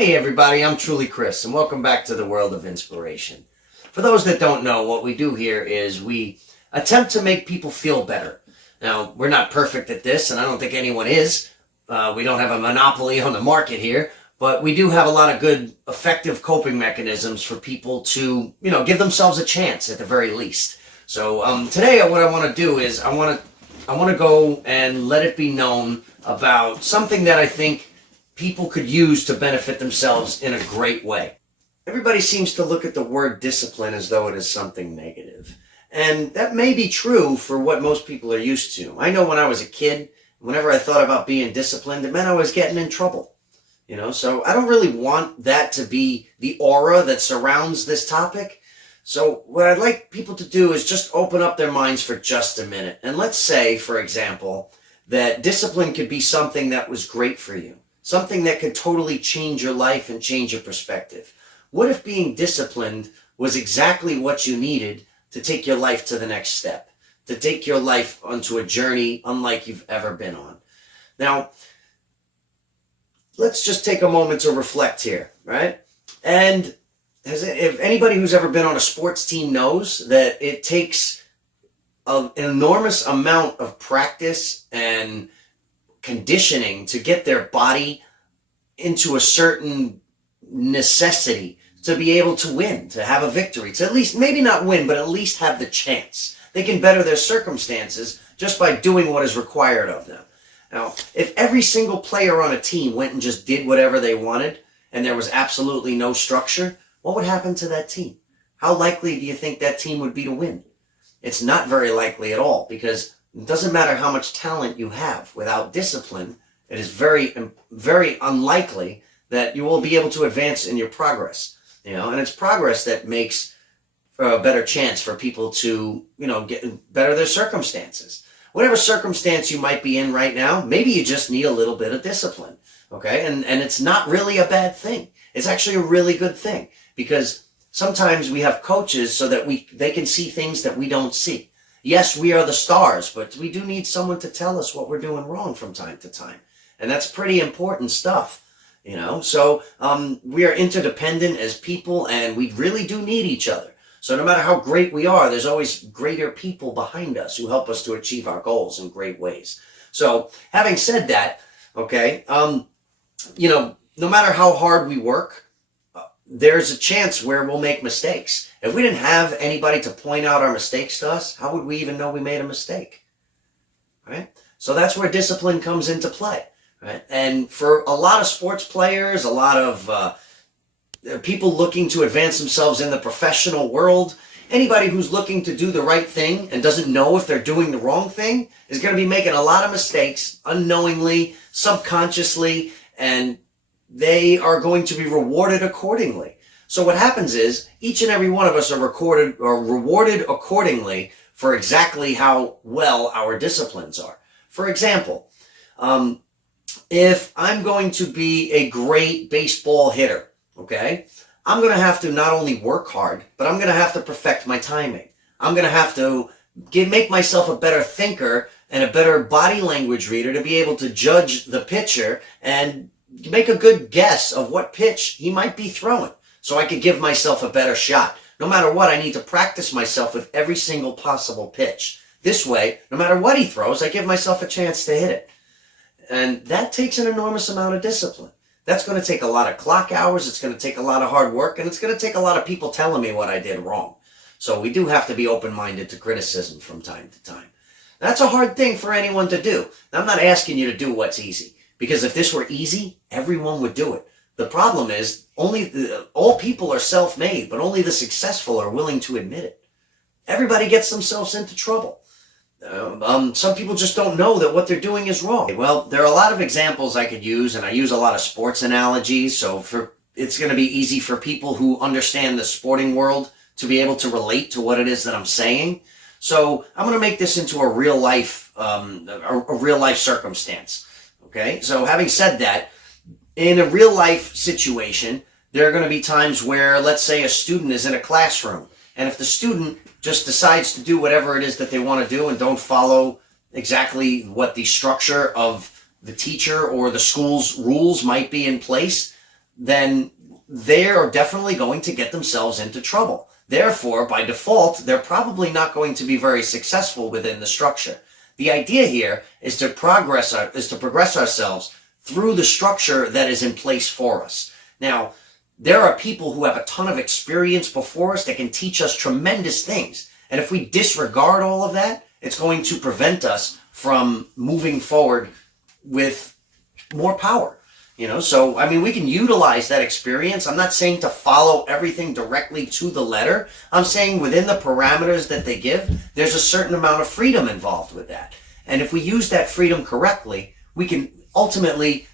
Hey everybody, I'm truly Chris, and welcome back to the world of inspiration. For those that don't know, what we do here is we attempt to make people feel better. Now, we're not perfect at this, and I don't think anyone is. We don't have a monopoly on the market here, but we do have a lot of good, effective coping mechanisms for people to, give themselves a chance at the very least. So today, what I want to do is I want to go and let it be known about something that I think people could use to benefit themselves in a great way. Everybody seems to look at the word discipline as though it is something negative. And that may be true for what most people are used to. I know when I was a kid, whenever I thought about being disciplined, it meant I was getting in trouble. So I don't really want that to be the aura that surrounds this topic. So what I'd like people to do is just open up their minds for just a minute. And let's say, for example, that discipline could be something that was great for you. Something that could totally change your life and change your perspective. What if being disciplined was exactly what you needed to take your life to the next step? To take your life onto a journey unlike you've ever been on. Now, let's just take a moment to reflect here, right? And if anybody who's ever been on a sports team knows that it takes an enormous amount of practice and conditioning to get their body into a certain necessity to be able to win, to have a victory, to at least, maybe not win, but at least have the chance. They can better their circumstances just by doing what is required of them. Now, if every single player on a team went and just did whatever they wanted, and there was absolutely no structure, what would happen to that team? How likely do you think that team would be to win? It's not very likely at all, because it doesn't matter how much talent you have. Without discipline, it is very, very unlikely that you will be able to advance in your progress. And it's progress that makes a better chance for people to, better their circumstances. Whatever circumstance you might be in right now, maybe you just need a little bit of discipline, okay? And it's not really a bad thing. It's actually a really good thing, because sometimes we have coaches so that they can see things that we don't see. Yes, we are the stars, but we do need someone to tell us what we're doing wrong from time to time. And that's pretty important stuff, So we are interdependent as people, and we really do need each other. So no matter how great we are, there's always greater people behind us who help us to achieve our goals in great ways. So having said that, okay, no matter how hard we work, there's a chance where we'll make mistakes. If we didn't have anybody to point out our mistakes to us, how would we even know we made a mistake? Right? So that's where discipline comes into play. Right? And for a lot of sports players, a lot of people looking to advance themselves in the professional world, anybody who's looking to do the right thing and doesn't know if they're doing the wrong thing is going to be making a lot of mistakes unknowingly, subconsciously, and they are going to be rewarded accordingly. So what happens is each and every one of us are rewarded accordingly for exactly how well our disciplines are. For example, if I'm going to be a great baseball hitter, okay, I'm going to have to not only work hard, but I'm going to have to perfect my timing. I'm going to have to make myself a better thinker and a better body language reader to be able to judge the pitcher and make a good guess of what pitch he might be throwing, so I could give myself a better shot. No matter what, I need to practice myself with every single possible pitch. This way, no matter what he throws, I give myself a chance to hit it. And that takes an enormous amount of discipline. That's going to take a lot of clock hours, it's going to take a lot of hard work, and it's going to take a lot of people telling me what I did wrong. So we do have to be open-minded to criticism from time to time. That's a hard thing for anyone to do. I'm not asking you to do what's easy. Because if this were easy, everyone would do it. The problem is, all people are self-made, but only the successful are willing to admit it. Everybody gets themselves into trouble. Some people just don't know that what they're doing is wrong. Well, there are a lot of examples I could use, and I use a lot of sports analogies, so it's going to be easy for people who understand the sporting world to be able to relate to what it is that I'm saying. So I'm going to make this into a real life circumstance. Okay, so having said that, in a real life situation, there are going to be times where, let's say, a student is in a classroom, and if the student just decides to do whatever it is that they want to do and don't follow exactly what the structure of the teacher or the school's rules might be in place, then they are definitely going to get themselves into trouble. Therefore, by default, they're probably not going to be very successful within the structure. The idea here is to progress ourselves through the structure that is in place for us. Now, there are people who have a ton of experience before us that can teach us tremendous things. And if we disregard all of that, it's going to prevent us from moving forward with more power. So, I mean, we can utilize that experience. I'm not saying to follow everything directly to the letter. I'm saying within the parameters that they give, there's a certain amount of freedom involved with that. And if we use that freedom correctly, we can ultimately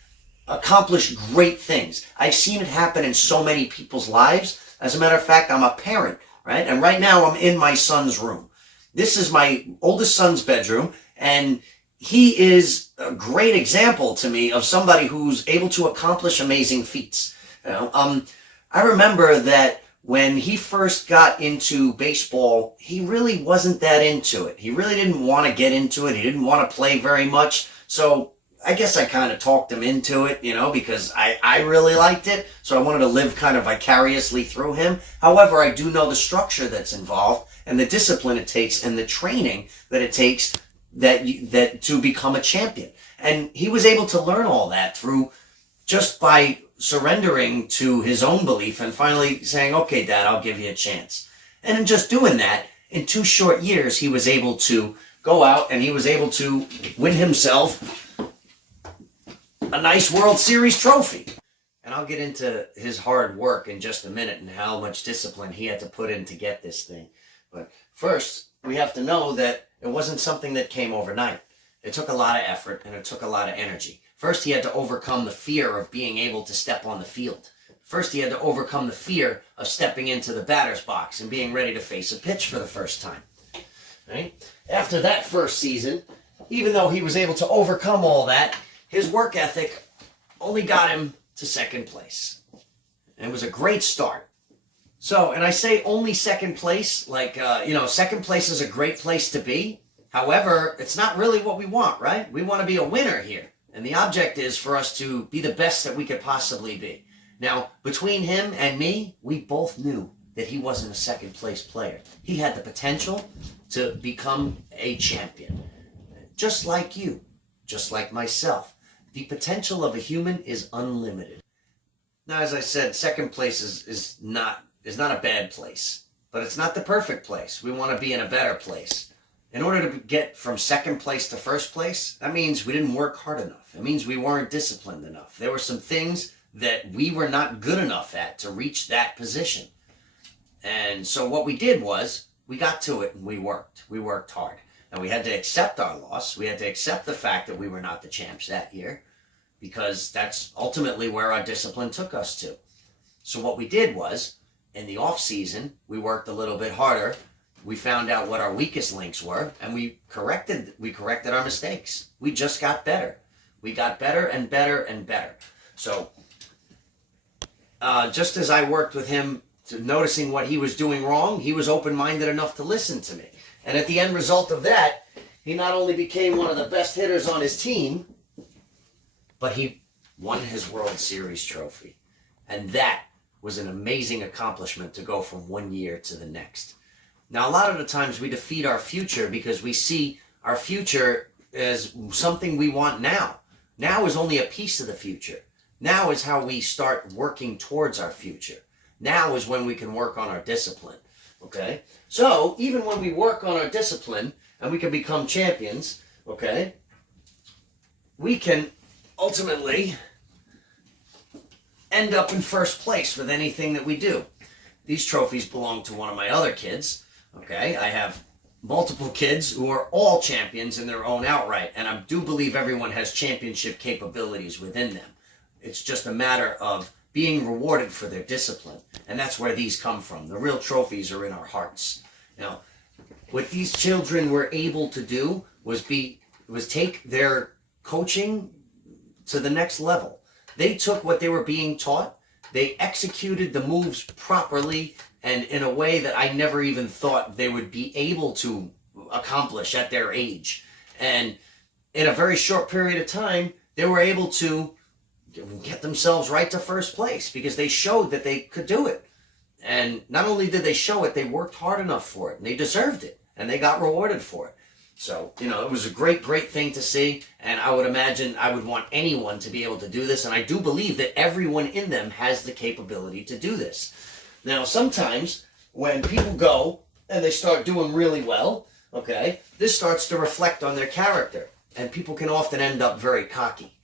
accomplish great things. I've seen it happen in so many people's lives. As a matter of fact, I'm a parent, right? And right now I'm in my son's room. This is my oldest son's bedroom, and he is a great example to me of somebody who's able to accomplish amazing feats. I remember that when he first got into baseball, he really wasn't that into it. He really didn't want to get into it. He didn't want to play very much. So I guess I kind of talked him into it, because I really liked it. So I wanted to live kind of vicariously through him. However, I do know the structure that's involved and the discipline it takes and the training that it takes that to become a champion. And he was able to learn all that through just by surrendering to his own belief and finally saying, okay, Dad, I'll give you a chance. And in just doing that, in 2 short years, he was able to go out and he was able to win himself a nice World Series trophy. And I'll get into his hard work in just a minute and how much discipline he had to put in to get this thing. But first, we have to know that it wasn't something that came overnight. It took a lot of effort and it took a lot of energy. First, he had to overcome the fear of being able to step on the field. First, he had to overcome the fear of stepping into the batter's box and being ready to face a pitch for the first time. Right? After that first season, even though he was able to overcome all that, his work ethic only got him to second place. And it was a great start. So, and I say only second place, like, second place is a great place to be. However, it's not really what we want, right? We want to be a winner here. And the object is for us to be the best that we could possibly be. Now, between him and me, we both knew that he wasn't a second place player. He had the potential to become a champion. Just like you, just like myself. The potential of a human is unlimited. Now, as I said, second place is not a bad place, but it's not the perfect place. We want to be in a better place. In order to get from second place to first place, that means we didn't work hard enough. It means we weren't disciplined enough. There were some things that we were not good enough at to reach that position. And so what we did was we got to it and we worked. We worked hard. And we had to accept our loss. We had to accept the fact that we were not the champs that year, because that's ultimately where our discipline took us to. So what we did was, in the off season, we worked a little bit harder. We found out what our weakest links were, and we corrected our mistakes. We just got better. We got better and better and better. So just as I worked with him to noticing what he was doing wrong, he was open-minded enough to listen to me. And at the end result of that, he not only became one of the best hitters on his team, but he won his World Series trophy. And that was an amazing accomplishment to go from one year to the next. Now, a lot of the times we defeat our future because we see our future as something we want now. Now is only a piece of the future. Now is how we start working towards our future. Now is when we can work on our discipline. Okay? So, even when we work on our discipline and we can become champions, okay, we can ultimately end up in first place with anything that we do. These trophies belong to one of my other kids. Okay, I have multiple kids who are all champions in their own outright, and I do believe everyone has championship capabilities within them. It's just a matter of being rewarded for their discipline, and that's where these come from. The real trophies are in our hearts. Now, what these children were able to do was take their coaching to the next level. They took what they were being taught, they executed the moves properly and in a way that I never even thought they would be able to accomplish at their age. And in a very short period of time, they were able to get themselves right to first place because they showed that they could do it. And not only did they show it, they worked hard enough for it, and they deserved it, and they got rewarded for it. So, it was a great, great thing to see, and I would imagine I would want anyone to be able to do this, and I do believe that everyone in them has the capability to do this. Now, sometimes when people go and they start doing really well, okay, this starts to reflect on their character, and people can often end up very cocky.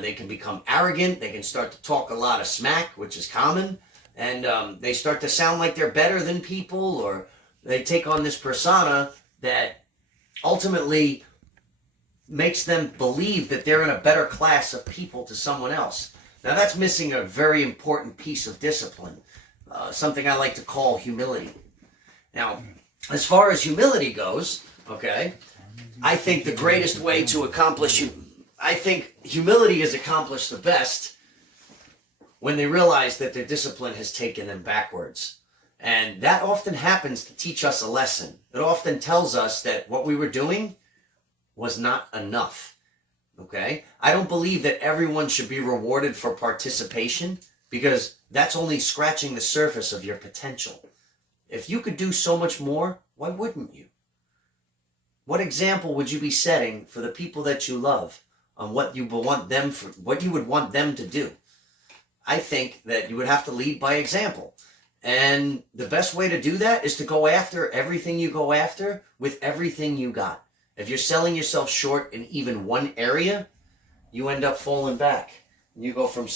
They can become arrogant, they can start to talk a lot of smack, which is common, and they start to sound like they're better than people, or they take on this persona that ultimately makes them believe that they're in a better class of people to someone else. Now that's missing a very important piece of discipline, something I like to call humility. Now, as far as humility goes, okay, I think the greatest way to accomplish I think humility is accomplished the best when they realize that their discipline has taken them backwards. And that often happens to teach us a lesson. It often tells us that what we were doing was not enough. Okay? I don't believe that everyone should be rewarded for participation because that's only scratching the surface of your potential. If you could do so much more, why wouldn't you? What example would you be setting for the people that you love on what you would want them to do? I think that you would have to lead by example. And the best way to do that is to go after everything you go after with everything you got. If you're selling yourself short in even one area, you end up falling back. You go from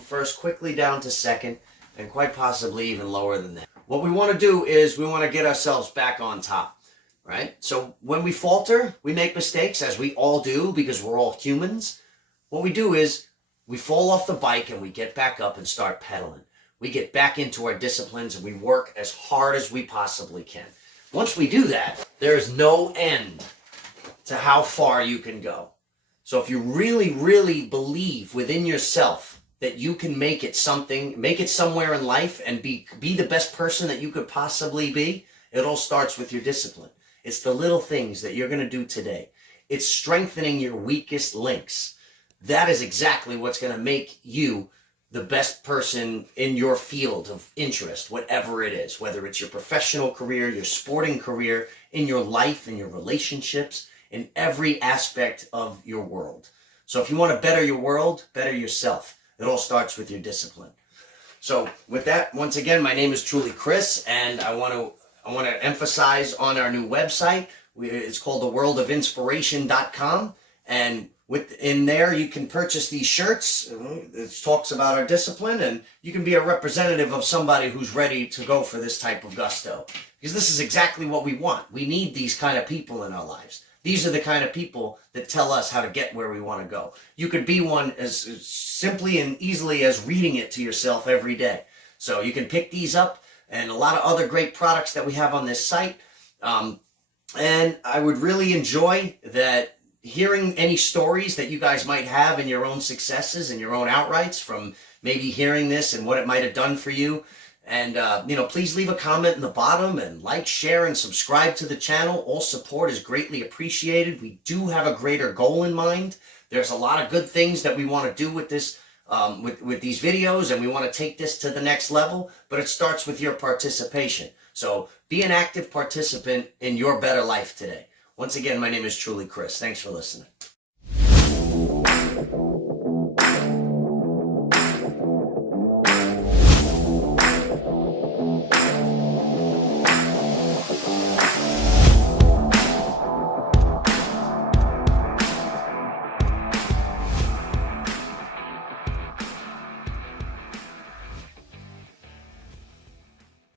first quickly down to second, and quite possibly even lower than that. What we want to do is we want to get ourselves back on top, right? So when we falter, we make mistakes, as we all do, because we're all humans. What we do is we fall off the bike and we get back up and start pedaling. We get back into our disciplines and we work as hard as we possibly can. Once we do that, there is no end to how far you can go. So if you really, really believe within yourself that you can make it somewhere in life and be the best person that you could possibly be, it all starts with your discipline. It's the little things that you're going to do today. It's strengthening your weakest links. That is exactly what's going to make you the best person in your field of interest, whatever it is, whether it's your professional career, your sporting career, in your life, in your relationships, in every aspect of your world. So if you want to better your world, better yourself. It all starts with your discipline. So with that, once again, my name is truly Chris, and I want to emphasize on our new website. It's called theworldofinspiration.com, and in there you can purchase these shirts. It talks about our discipline, and you can be a representative of somebody who's ready to go for this type of gusto, because this is exactly what we want. We need these kind of people in our lives. These are the kind of people that tell us how to get where we want to go. You could be one as simply and easily as reading it to yourself every day. So you can pick these up, and a lot of other great products that we have on this site. And I would really enjoy that, hearing any stories that you guys might have in your own successes and your own outrights from maybe hearing this and what it might have done for you. And, please leave a comment in the bottom and like, share, and subscribe to the channel. All support is greatly appreciated. We do have a greater goal in mind. There's a lot of good things that we want to do with this, with these videos, and we want to take this to the next level, but it starts with your participation. So be an active participant in your better life today. Once again, my name is truly Chris. Thanks for listening.